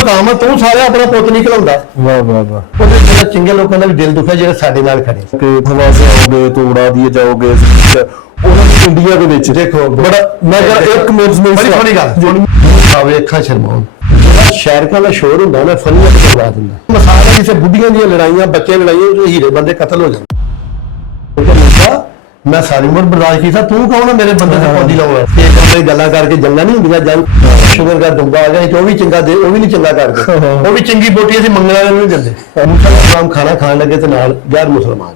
ਮਕਾਮ ਆ, ਤੂੰ ਸਾਰੇ ਆਪਣਾ ਪੁੱਤ ਨਹੀਂ ਘਲਾਉਂਦਾ। वाह वाह वाह। ਉਹਦੇ ਜਿਹੜਾ ਚੰਗੇ ਲੋਕਾਂ ਦਾ ਵੀ ਦਿਲ ਦੁਖਿਆ ਜਿਹੜੇ ਸਾਡੇ ਨਾਲ ਖੜੇ। कि हवा से आओगे तो उड़ा दिए जाओगे, उन्होंने इंडिया के विच देखो बड़ा मैं जरा एक मिनट में बड़ी थोड़ी गल ਖਾਵੇ ਅੱਖਾਂ ਸ਼ਰਮਾਉਣ। ਜਿਹੜਾ ਸ਼ਹਿਰਕਾਂ ਦਾ ਸ਼ੋਰ ਹੁੰਦਾ ਨਾ ਫਨੀਅਤ ਕਰਵਾ ਦਿੰਦਾ। ਮਿਸਾਲ ਹੈ ਜਿੱਥੇ ਬੁੱਢੀਆਂ ਦੀਆਂ ਲੜਾਈਆਂ, ਬੱਚੇ ਲੜਾਈਆਂ, ਜੋ ਹੀਰੇ ਬੰਦੇ ਕਤਲ ਹੋ ਜਾਂਦੇ। ਮੈਂ ਸਾਰੀ ਉਮਰ ਬਰਦਾਸ਼ਤ ਕੀਤਾ, ਤੂੰ ਕੌਣ ਹੈ ਮੇਰੇ ਬੰਦੇ ਤੇ ਪੌਂਦੀ ਲਾਉਣਾ? ਤੇ ਕਮਰੇ ਗੱਲਾਂ ਕਰਕੇ ਜੰਗਾਂ ਨਹੀਂ ਹੁੰਦੀਆਂ। ਜੰਗ ਸ਼ੁਗਰ ਦਾ ਦੁੰਗਾ ਆ ਗਿਆ ਤੇ ਉਹ ਵੀ ਚੰਗਾ ਦੇ, ਉਹ ਵੀ ਨਹੀਂ ਚੰਗਾ ਕਰਦੇ। ਉਹ ਵੀ ਚੰਗੀ ਬੋਟੀ ਅਸੀਂ ਮੰਗਣ ਵਾਲਿਆਂ ਨੂੰ ਨਹੀਂ ਦਿੰਦੇ। ਮੁਸਲਮਾਨ ਖਾਣਾ ਖਾਣ ਲੱਗੇ ਤੇ ਨਾਲ ਗੈਰ ਮੁਸਲਮਾਨ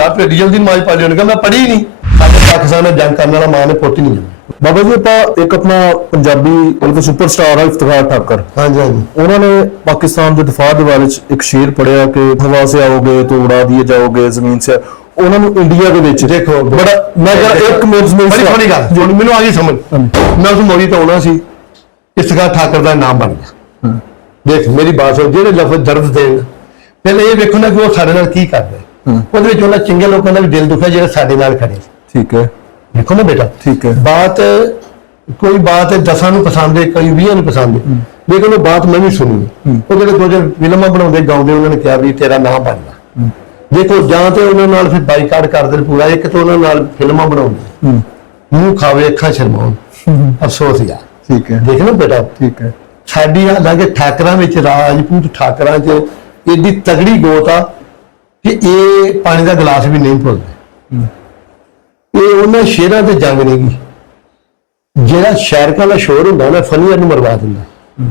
ਯਾਰ ਭੇਡੀ ਜਲਦੀ ਨਮਾਜ਼ ਪੜ੍ਹ ਲਿਓ। ਮੈਂ ਪੜ੍ਹੀ ਨਹੀਂ। ਸਾਡੇ ਪਾਕਿਸਤਾਨ ਨਾਲ ਜੰਗ ਕਰਨ ਵਾਲਾ ਮਾਂ ਨੇ ਪੁੱਤ ਨਹੀਂ ਜੰਮਿਆ। बाबा जी आप एक अपना पंजाबी बल्कि सुपरस्टार है इफ्तिखार ठाकर, हाँ जी हाँ जी, उन्होंने पाकिस्तान के दिफा के बारे में एक शेर पढ़िया कि हवा से आओगे तो उड़ा दिए जाओगे, जमीन से। उन्होंने इंडिया के विच देखो बड़ा मैं जरा एक मिनट में बड़ी थोड़ी गल जो मैनू आ गई समझ। मैं उस मौली तो आना सी, इफ्तिखार ठाकर का नाम बन गया। देख मेरी बात सुन, जेडे लफ्ज दर्द देन पहले ये देखो ना कि वो साडे नाल की करदे। ਉਹਦੇ ਵਿੱਚ ਉਹਨਾਂ ਚੰਗੇ ਲੋਕਾਂ ਦਾ ਵੀ ਦਿਲ ਦੁਖਿਆ ਜਿਹੜੇ ਸਾਡੇ ਨਾਲ ਖੜੇ। ठीक है, देखो ना बेटा, ठीक है। बात कोई बात 10 ਨੂੰ ਪਸੰਦ ਹੈ, ਕਈ 20 ਨੂੰ ਪਸੰਦ ਹੈ, ਲੇਕਿन ਉਹ ਬਾਤ ਮੈਂ ਵੀ ਸੁਣੀ। ਉਹ ਜਿਹੜੇ ਦੋ ਜਿਹੜੇ ਫਿਲਮਾਂ ਬਣਾਉਂਦੇ ਗਾਉਂਦੇ ਉਹਨਾਂ ਨੇ ਕਿਹਾ ਵੀ ਤੇਰਾ ਨਾਮ ਬਣਨਾ। ਦੇਖੋ ਜਾਂ ਤੇ ਉਹਨਾਂ ਨਾਲ ਫਿਰ ਬਾਈਕਾਟ ਕਰਦੇ ਪੂਰਾ, ਇੱਕ ਤਾਂ ਉਹਨਾਂ ਨਾਲ ਫਿਲਮਾਂ ਬਣਾਉਂਦੇ ਮੂੰਹ ਖਾਵੇ ਅੱਖਾਂ ਸ਼ਰਮਾਉਣ। ਅਫਸੋਸ ਯਾਰ। ठीक है, ਦੇਖ ਨਾ ਬੇਟਾ, ठीक है। ਸਾਡੀ ਹਾਲਾਂਕਿ ਠਾਕਰਾਂ ਵਿੱਚ, ਰਾਜਪੂਤ ਠਾਕਰਾਂ 'ਚ ਏਡੀ ਤਗੜੀ ਗੋਤ ਆ ਕਿ ਇਹ ਪਾਣੀ ਦਾ ਗਲਾਸ ਵੀ ਨਹੀਂ ਭੁੱਲਦੇ। ਇਹ ਉਹਨਾਂ ਸ਼ੇਰਾਂ ਤੇ ਜੰਗ ਨਹੀਂ ਗੀ। ਜਿਹੜਾ ਸ਼ਾਇਰਕਾਂ ਦਾ ਸ਼ੋਰ ਹੁੰਦਾ ਨਾ ਫਨੀਅਤ ਨੂੰ ਮਰਵਾ ਦਿੰਦਾ।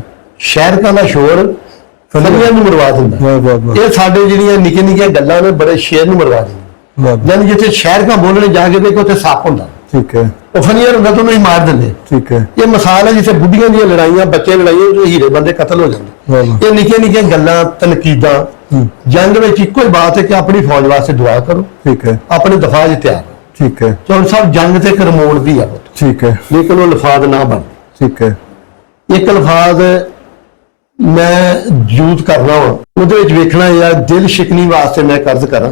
ਸ਼ਾਇਰਕਾਂ ਦਾ ਸ਼ੋਰ ਫਨੀਅਤ ਨੂੰ ਮਰਵਾ ਦਿੰਦਾ। वाह वाह वाह ਇਹ ਸਾਡੇ ਜਿਹੜੀਆਂ ਨਿੱਕੀਆਂ ਨਿੱਕੀਆਂ ਗੱਲਾਂ ਨੇ ਬੜੇ ਸ਼ੇਰ ਨੂੰ ਮਰਵਾ ਦਿੰਦੀਆਂ। वाह। ਯਾਨੀ ਜਿੱਥੇ ਸ਼ਾਇਰਕਾਂ ਬੋਲਣੇ ਜਾ ਕੇ ਦੇਖੋ ਉੱਥੇ ਸੱਪ ਹੁੰਦਾ। ठीक है, ਉਹ ਫਨੀਅਤ ਹੁੰਦਾ ਤਾਂ ਉਹਨੂੰ ਹੀ ਮਾਰ ਦਿੰਦੇ। ठीक है। ਇਹ ਮਿਸਾਲ ਹੈ ਜਿੱਥੇ ਬੁੱਢੀਆਂ ਦੀਆਂ ਲੜਾਈਆਂ, ਬੱਚੇ ਲੜਾਈਆਂ, ਜੋ ਹੀਰੇ ਬੰਦੇ ਕਤਲ ਹੋ ਜਾਂਦੇ। वाह ਇਹ ਨਿੱਕੀਆਂ ਨਿੱਕੀਆਂ ਗੱਲਾਂ, ਤਨਕੀਦਾਂ। ਜੰਗ ਵਿੱਚ ਇੱਕੋ ਹੀ ਬਾਤ ਹੈ ਕਿ ਆਪਣੀ ਫੌਜ ਵਾਸਤੇ ਦੁਆ ਕਰੋ, ठीक है, ਆਪਣੇ ਦਫਾ 'ਚ ਤਿਆਰ। ठीक है, ਚੌਲ ਸਾਹਿਬ ਜੰਗ ਤੇ ਕਰਮੋੜ ਦੀ ਆ, ठीक है, ਲੇਕਿਨ ਉਹ ਲਫਾਜ਼ ਨਾ ਬਣ। ठीक है। ਇੱਕ ਲਫਾਜ਼ ਮੈਂ ਯੂਜ਼ ਕਰਨਾ ਵਾ, ਉਹਦੇ ਵਿੱਚ ਵੇਖਣਾ ਯਾਰ ਦਿਲ ਸ਼ਿਕਨੀ ਵਾਸਤੇ ਮੈਂ ਕਰਜ਼ ਕਰਾਂ।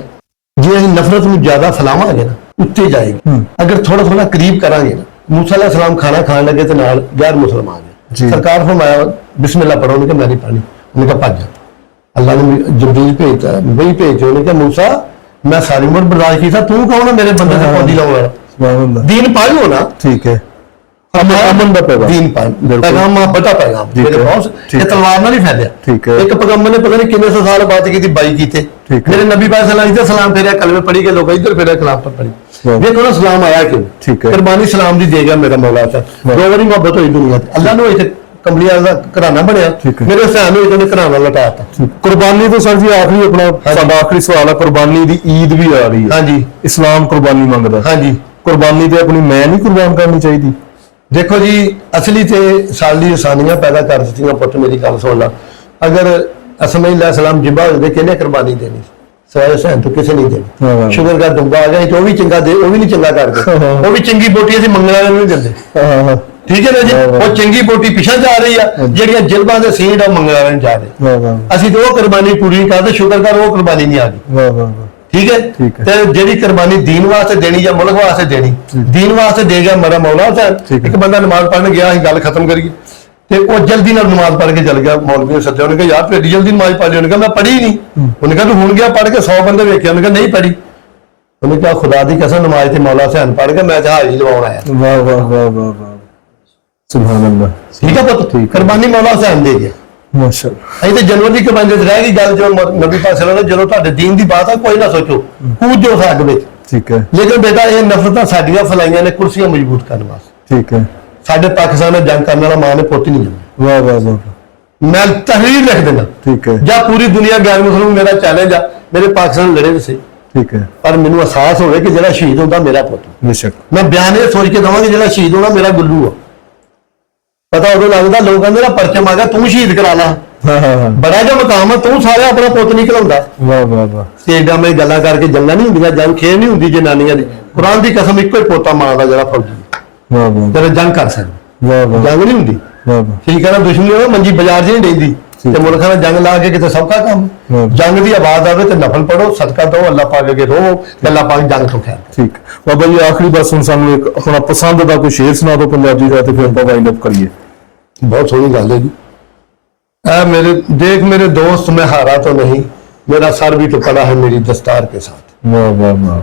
ਜੇ ਅਸੀਂ ਨਫ਼ਰਤ ਨੂੰ ਜ਼ਿਆਦਾ ਫੈਲਾਵਾਂਗੇ ਨਾ ਉੱਤੇ ਜਾਏਗੀ। ਅਗਰ ਥੋੜਾ ਥੋੜਾ ਕਰੀਬ ਕਰਾਂਗੇ ਨਾ, मूसा अलैहि सलाम खाना खाने लगे तो नाल गैर मुसलमान है। सरकार फरमाया बिस्मिल्लाह पढ़ो, उन्होंने कहा मैं नहीं पढ़नी। उन्होंने कहा भज जा। अल्लाह ने जिब्रील भेजा, वही भेजे। उन्होंने कहा मूसा मैं सारी उम्र बर्दाश्त किया, तू कौन है मेरे बंदे से पौधी लाने वाला? दीन पढ़ लो ना, ठीक है। अमन का पैगाम, दीन पैगाम बड़ा पैगाम मेरे बहुत। ये तलवार ना नहीं फैलिया। ठीक है। एक पैगंबर ने पता नहीं कितने सौ साल बात की थी, 22 कीते। मेरे नबी पाक सल्लल्लाहु अलैहि वसल्लम सलाम फेरिया, कलमे पढ़ी के लोग इधर फेरिया, खिलाफ पर पढ़ी। देखो ना सलाम आया क्यों? ठीक है। कुर्बानी सलाम दी देगा मेरा मौला सा। दो बारी मोहब्बत हुई दुनिया ते। अल्लाह ने इसे कमलिया दा घराना बनया, मेरे ध्यान में इन्होंने घराना लटाता। कुर्बानी तो सर जी आखिरी अपना साडा आखिरी सवाल है, कुर्बानी दी ईद भी आ रही है। हाँ जी, इस्लाम कुर्बानी मंगदा। हाँ जी, कुर्बानी ते अपनी मैं नहीं कुर्बान करनी चाहिए। देखो जी असली ते साली आसानियां पैदा कर दित्तियां। पुੱਤ मेरी गल सुन ला, अगर असमाई अलैहिस्सलाम जिब्बा होंदे किहने कुर्बानी देनी? सवाए हुसैन तो किसी नहीं देनी। शुगर का दुंगा आ गया तो भी चंगा दे, वो भी नहीं चंगा करते। वो भी चंगी बोटी ਅਸੀਂ ਮੰਗਣ ਵਾਲਿਆਂ ਨੂੰ ਨਹੀਂ ਦਿੰਦੇ। ठीक है ना जी, वो चंगी बोटी पिछा जा रही है, ਜਿਹੜੀਆਂ ਜਿਲਬਾਂ ਦੇ ਸੀਂਡ ਆ ਮੰਗਣ ਵਾਲਿਆਂ ਨੂੰ ਜਾ ਰਹੇ। ਅਸੀਂ ਤੇ ਉਹ ਕੁਰਬਾਨੀ ਪੂਰੀ ਨਹੀਂ ਕਰਦੇ, ਸ਼ੁਕਰ ਕਰ ਉਹ ਕੁਰਬਾਨੀ ਨਹੀਂ ਆ ਗਈ। ठीक है, ਤੇ ਜਿਹੜੀ ਕੁਰਬਾਨੀ ਦੀਨ ਵਾਸਤੇ ਦੇਣੀ ਜਾਂ ਮੁਲਕ ਵਾਸਤੇ ਦੇਣੀ, ਦੀਨ ਵਾਸਤੇ ਦੇ ਗਿਆ ਮੇਰਾ ਮੌਲਾ ਹੁਸੈਨ। ਇੱਕ ਬੰਦਾ ਨਮਾਜ਼ ਪੜ੍ਹਨ ਗਿਆ, ਅਸੀਂ ਗੱਲ ਖਤਮ ਕਰੀਏ ਤੇ ਉਹ ਜਲਦੀ ਨਾਲ ਨਮਾਜ਼ ਪੜ੍ਹ ਕੇ ਚਲ ਗਿਆ। ਮੌਲਵੀ ਨੇ ਸੱਦਿਆ, ਉਹਨੇ ਕਿਹਾ ਯਾਰ ਤੂੰ ਏਡੀ ਜਲਦੀ ਨਮਾਜ਼ ਪੜ੍ਹ ਲਈ? ਉਹਨੇ ਕਿਹਾ ਮੈਂ ਪੜ੍ਹੀ ਨਹੀਂ। ਉਹਨੇ ਕਿਹਾ ਤੂੰ ਹੁਣ ਗਿਆ ਪੜ੍ਹ ਕੇ 100 ਬੰਦੇ ਵੇਖਿਆ? ਉਹਨੇ ਕਿਹਾ ਨਹੀਂ ਪੜ੍ਹੀ। ਉਹਨੇ ਕਿਹਾ ਖੁਦਾ ਦੀ ਕਸਮ ਨਮਾਜ਼ ਤੇ ਮੌਲਾ ਹੁਸੈਨ ਪੜ੍ਹ ਕੇ ਮੈਂ ਜਹਾਜ਼ ਲਵਾਉਣ ਆਇਆ। वाह वाह वाह वाह वाह, सुभान अल्लाह। ठीक है पुੱਤ, ਕੁਰਬਾਨੀ ਮੌਲਾ ਹੁਸੈਨ ਦੇ ਗਿਆ। माशाअल्लाह। ਅਸੀਂ ਤੇ ਜਨਵਰ ਦੀ ਕਮਾਂਦੇ ਚ ਰਹਿ ਗਈ ਗੱਲ। ਜੋ ਨਬੀ ਪਾਕ ਸੱਲੱਲਾਹੁ अलैहि वसल्लम ਜਦੋਂ ਤੁਹਾਡੇ ਦੀਨ ਦੀ ਬਾਤ ਆ, ਕੋਈ ਨਾ ਸੋਚੋ, ਕੂਦ ਜੋ ਸਾਗ ਵਿੱਚ। ठीक है, ਲੇਕਿਨ ਬੇਟਾ ਇਹ ਨਫ਼ਰਤਾਂ ਸਾਡੀਆਂ ਫੈਲਾਈਆਂ ਨੇ ਕੁਰਸੀਆਂ ਮਜ਼ਬੂਤ ਕਰਨ ਵਾਸਤੇ। ठीक है। ਸਾਡੇ ਪਾਕਿਸਤਾਨ ਨਾਲ ਜੰਗ ਕਰਨ ਵਾਲਾ ਮਾਂ ਨੇ ਪੁੱਤ ਨਹੀਂ ਜੰਮਿਆ। वाह वाह वाह, मैं तहरीर लिख देना। ठीक है, ਜਾਂ पूरी दुनिया गैर मुसलमान मेरा चैलेंज आ, मेरे पाकिस्तान लड़े से ठीक है। पर मैनू एहसास होवे कि ਜਿਹੜਾ ਸ਼ਹੀਦ ਹੁੰਦਾ ਮੇਰਾ ਪੁੱਤ। बेशक। मैं बयान ये सोच के दवां कि ਜਿਹੜਾ ਸ਼ਹੀਦ ਹੋਣਾ ਮੇਰਾ ਗੁੱਲੂ ਆ। पता उदों लगदा लोग कहंदे ना परचम आ गया तू शहीद करा ला। हाँ हाँ हाँ, बड़ा जो मकाम है, तू सारे अपना पुੱਤ नहीं घलाउंदा। वाह वाह वाह। स्टेजां में गल्लां करके जंगां नहीं हुंदियां, जंग खेल नहीं हुंदी जनानियां दी। कुरान दी कसम इक्को ही पोता मां दा ਜਿਹੜਾ फौजी वाह वाह तेरे जंग कर सकदा। वाह वाह जंग नहीं हुंदी। वाह वाह, ठीक है ना, दुश्मनी हो मंजी बाजार 'ਚ नहीं रहंदी ते मुल्कां दा जंग ला के किते सबका काम। जंग दी आवाज आवे ते नफल पढ़ो, सदका दो, अल्लाह पाक अगे रो, अल्लाह पाक जंग तो खैर। ठीक। बाबा जी आखिरी बात सुन, सानू एक अपना पसंद दा कोई शेर सुना दो पंजाबी दा ते फिर ਆਪਾਂ वाइंड अप करिए। बहुत सोहनी गल है जी। मेरे देख मेरे दोस्त, मैं हारा तो नहीं, मेरा सर भी तो पड़ा है मेरी दस्तार के साथ। वाह वाह वाह।